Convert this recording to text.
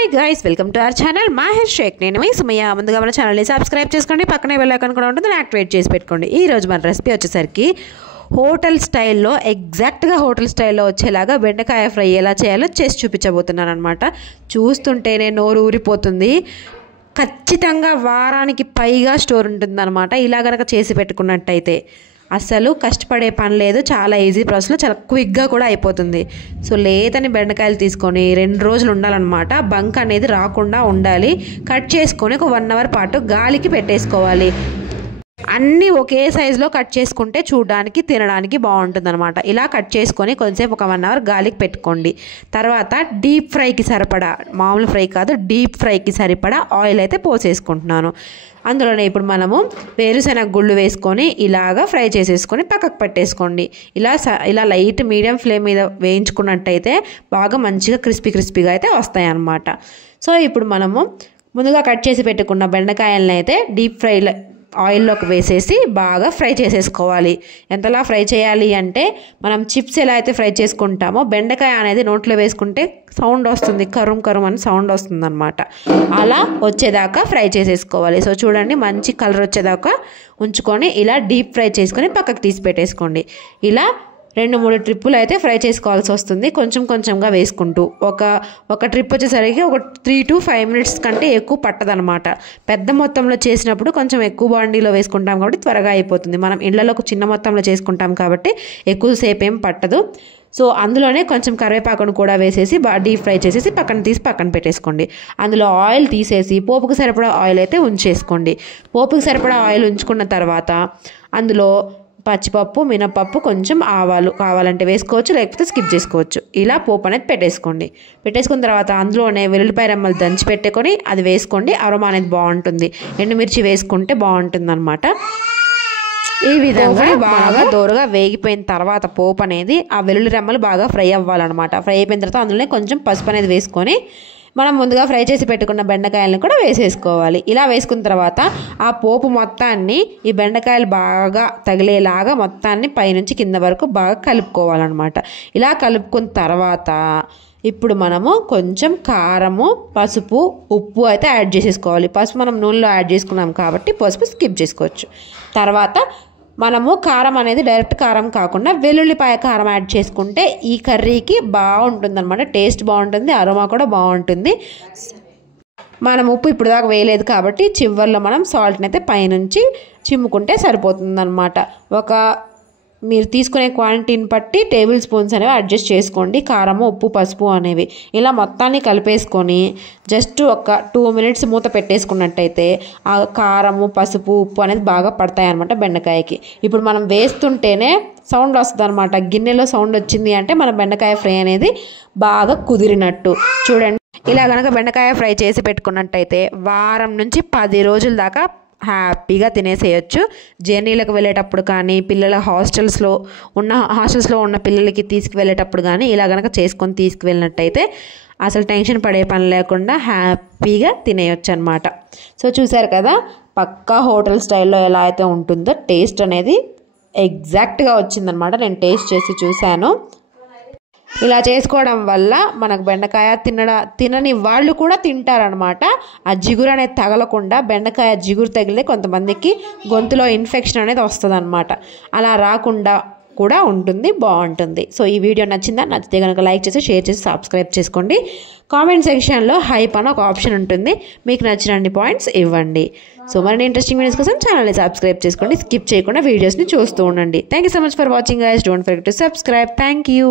Hi guys, welcome to our channel Mahir Sheikh. నేను మీ Sumayya. ముందుగా మన ఛానల్ని సబ్స్క్రైబ్ చేసుకోండి, పక్కనే బెల్ ఐకాన్ కూడా ఉంటుంది, యాక్టివేట్ చేసి పెట్టుకోండి. ఈ రోజు మన రెసిపీ వచ్చేసరికి హోటల్ స్టైల్లో, ఎగ్జాక్ట్గా హోటల్ స్టైల్లో వచ్చేలాగా బెండకాయ ఫ్రై ఎలా చేయాలో చేసి చూపించబోతున్నాను అనమాట. చూస్తుంటేనే నోరు ఊరిపోతుంది. ఖచ్చితంగా వారానికి పైగా స్టోర్ ఉంటుందన్నమాట. ఇలా కనుక చేసి పెట్టుకున్నట్టయితే అసలు కష్టపడే పని లేదు. చాలా ఈజీ ప్రాసెస్లో చాలా క్విక్గా కూడా అయిపోతుంది. సో లేతని బెండకాయలు తీసుకొని 2 రోజులు ఉండాలన్నమాట. బంక్ అనేది రాకుండా ఉండాలి. కట్ చేసుకొని ఒక 1 అవర్ పాటు గాలికి పెట్టేసుకోవాలి. అన్నీ ఒకే సైజులో కట్ చేసుకుంటే చూడడానికి తినడానికి బాగుంటుంది అనమాట. ఇలా కట్ చేసుకొని కొంచెంసేపు ఒక 1 అవర్ గాలికి పెట్టుకోండి. తర్వాత డీప్ ఫ్రైకి సరిపడా, మామూలు ఫ్రై కాదు, డీప్ ఫ్రైకి సరిపడా ఆయిల్ అయితే పోసేసుకుంటున్నాను. అందులోనే ఇప్పుడు మనము వేరుశెనగ గుళ్ళు వేసుకొని ఇలాగా ఫ్రై చేసేసుకొని పక్కకు పెట్టేసుకోండి. ఇలా లైట్ మీడియం ఫ్లేమ్ మీద వేయించుకున్నట్టయితే బాగా మంచిగా క్రిస్పీగా అయితే వస్తాయి అన్నమాట. సో ఇప్పుడు మనము ముందుగా కట్ చేసి పెట్టుకున్న బెండకాయలను అయితే డీప్ ఫ్రై ఆయిల్లోకి వేసేసి బాగా ఫ్రై చేసేసుకోవాలి. ఎంతలా ఫ్రై చేయాలి అంటే, మనం చిప్స్ ఎలా అయితే ఫ్రై చేసుకుంటామో బెండకాయ అనేది నోట్లో వేసుకుంటే సౌండ్ వస్తుంది, కరుం అని సౌండ్ వస్తుంది అనమాట. అలా వచ్చేదాకా ఫ్రై చేసేసుకోవాలి. సో చూడండి, మంచి కలర్ వచ్చేదాకా ఉంచుకొని ఇలా డీప్ ఫ్రై చేసుకొని పక్కకు తీసి పెట్టేసుకోండి. ఇలా 2-3 ట్రిప్పులు అయితే ఫ్రై చేసుకోవాల్సి వస్తుంది, కొంచెంగా వేసుకుంటూ. ఒక ట్రిప్ వచ్చేసరికి ఒక 3 to 5 minutes కంటే ఎక్కువ పట్టదనమాట. పెద్ద మొత్తంలో చేసినప్పుడు కొంచెం ఎక్కువ బాండీలో వేసుకుంటాం కాబట్టి త్వరగా అయిపోతుంది. మనం ఇళ్లలో చిన్న మొత్తంలో చేసుకుంటాం కాబట్టి ఎక్కువసేపు ఏం పట్టదు. సో అందులోనే కొంచెం కరివేపాకును కూడా వేసేసి డీప్ ఫ్రై చేసేసి పక్కన పెట్టేసుకోండి. అందులో ఆయిల్ తీసేసి పోపుకు సరిపడా ఆయిల్ అయితే ఉంచేసుకోండి. పోపుకు సరిపడా ఆయిల్ ఉంచుకున్న తర్వాత అందులో పచ్చిపప్పు, మినపప్పు, కొంచెం ఆవాలు కావాలంటే వేసుకోవచ్చు, లేకపోతే స్కిప్ చేసుకోవచ్చు. ఇలా పోపు అనేది పెట్టేసుకున్న తర్వాత అందులోనే వెల్లుల్లిపాయ రెమ్మలు దంచి పెట్టుకొని అది వేసుకోండి. అరోమా అనేది బాగుంటుంది. ఎండుమిర్చి వేసుకుంటే బాగుంటుంది అనమాట. ఈ విధంగా బాగా దోరగా వేగిపోయిన తర్వాత పోపు అనేది, ఆ వెల్లుల్లి రెమ్మలు బాగా ఫ్రై అవ్వాలన్నమాట. ఫ్రై అయిపోయిన తర్వాత అందులోనే కొంచెం పసుపు అనేది వేసుకొని మనం ముందుగా ఫ్రై చేసి పెట్టుకున్న బెండకాయలను కూడా వేసేసుకోవాలి. ఇలా వేసుకున్న తర్వాత ఆ పోపు మొత్తాన్ని ఈ బెండకాయలు బాగా తగిలేలాగా మొత్తాన్ని పైనుంచి కింద వరకు బాగా కలుపుకోవాలన్నమాట. ఇలా కలుపుకున్న తర్వాత ఇప్పుడు మనము కొంచెం కారము, పసుపు, ఉప్పు అయితే యాడ్ చేసేసుకోవాలి. పసుపు మనం నూనెలో యాడ్ చేసుకున్నాం కాబట్టి పసుపు స్కిప్ చేసుకోవచ్చు. తర్వాత మనము కారం అనేది డైరెక్ట్ కారం కాకుండా వెల్లుల్లిపాయ కారం యాడ్ చేసుకుంటే ఈ కర్రీకి బాగుంటుంది అనమాట. టేస్ట్ బాగుంటుంది, అరోమా కూడా బాగుంటుంది. మనం ఉప్పు ఇప్పుడు దాకా వేయలేదు కాబట్టి చివర్లో మనం సాల్ట్ని అయితే పైనుంచి చిమ్ముకుంటే సరిపోతుంది అనమాట. మీరు తీసుకునే క్వాంటిటీని బట్టి టేబుల్ స్పూన్స్ అనేవి అడ్జస్ట్ చేసుకోండి, కారము, ఉప్పు, పసుపు అనేవి. ఇలా మొత్తాన్ని కలిపేసుకొని జస్ట్ ఒక 2 minutes మూత పెట్టేసుకున్నట్టయితే ఆ కారము, పసుపు, ఉప్పు అనేది బాగా పడతాయి అనమాట బెండకాయకి. ఇప్పుడు మనం వేస్తుంటేనే సౌండ్ వస్తుంది అనమాట. గిన్నెలో సౌండ్ వచ్చింది అంటే మన బెండకాయ ఫ్రై అనేది బాగా కుదిరినట్టు. చూడండి, ఇలా కనుక బెండకాయ ఫ్రై చేసి పెట్టుకున్నట్టయితే వారం నుంచి 10 రోజుల దాకా హ్యాపీగా తినేసేయచ్చు. జర్నీలకు వెళ్ళేటప్పుడు కానీ, పిల్లల హాస్టల్స్లో ఉన్న పిల్లలకి తీసుకువెళ్ళేటప్పుడు కానీ ఇలా కనుక చేసుకొని తీసుకువెళ్ళినట్టయితే అసలు టెన్షన్ పడే పని లేకుండా హ్యాపీగా తినేయచ్చు అనమాట. సో చూసారు కదా, పక్కా హోటల్ స్టైల్లో ఎలా అయితే ఉంటుందో టేస్ట్ అనేది ఎగ్జాక్ట్గా వచ్చిందనమాట. నేను టేస్ట్ చేసి చూశాను. ఇలా చేసుకోవడం వల్ల మనకు బెండకాయ తినని వాళ్ళు కూడా తింటారనమాట. ఆ జిగురు అనేది తగలకుండా, బెండకాయ జిగురు తగిలితే కొంతమందికి గొంతులో ఇన్ఫెక్షన్ అనేది వస్తుంది అనమాట. అలా రాకుండా కూడా ఉంటుంది, బాగుంటుంది. సో ఈ వీడియో నచ్చితే కనుక లైక్ చేసి, షేర్ చేసి, సబ్స్క్రైబ్ చేసుకోండి. కామెంట్ సెక్షన్లో హైప్ అని ఒక ఆప్షన్ ఉంటుంది, మీకు నచ్చినన్ని పాయింట్స్ ఇవ్వండి. సో మరిన్ని ఇంట్రెస్టింగ్ వీడియోస్ కోసం ఛానల్ని సబ్స్క్రైబ్ చేసుకోండి. స్కిప్ చేయకుండా వీడియోస్ని చూస్తూ ఉండండి. Thank you so much for watching guys. Don't forget to subscribe. Thank you.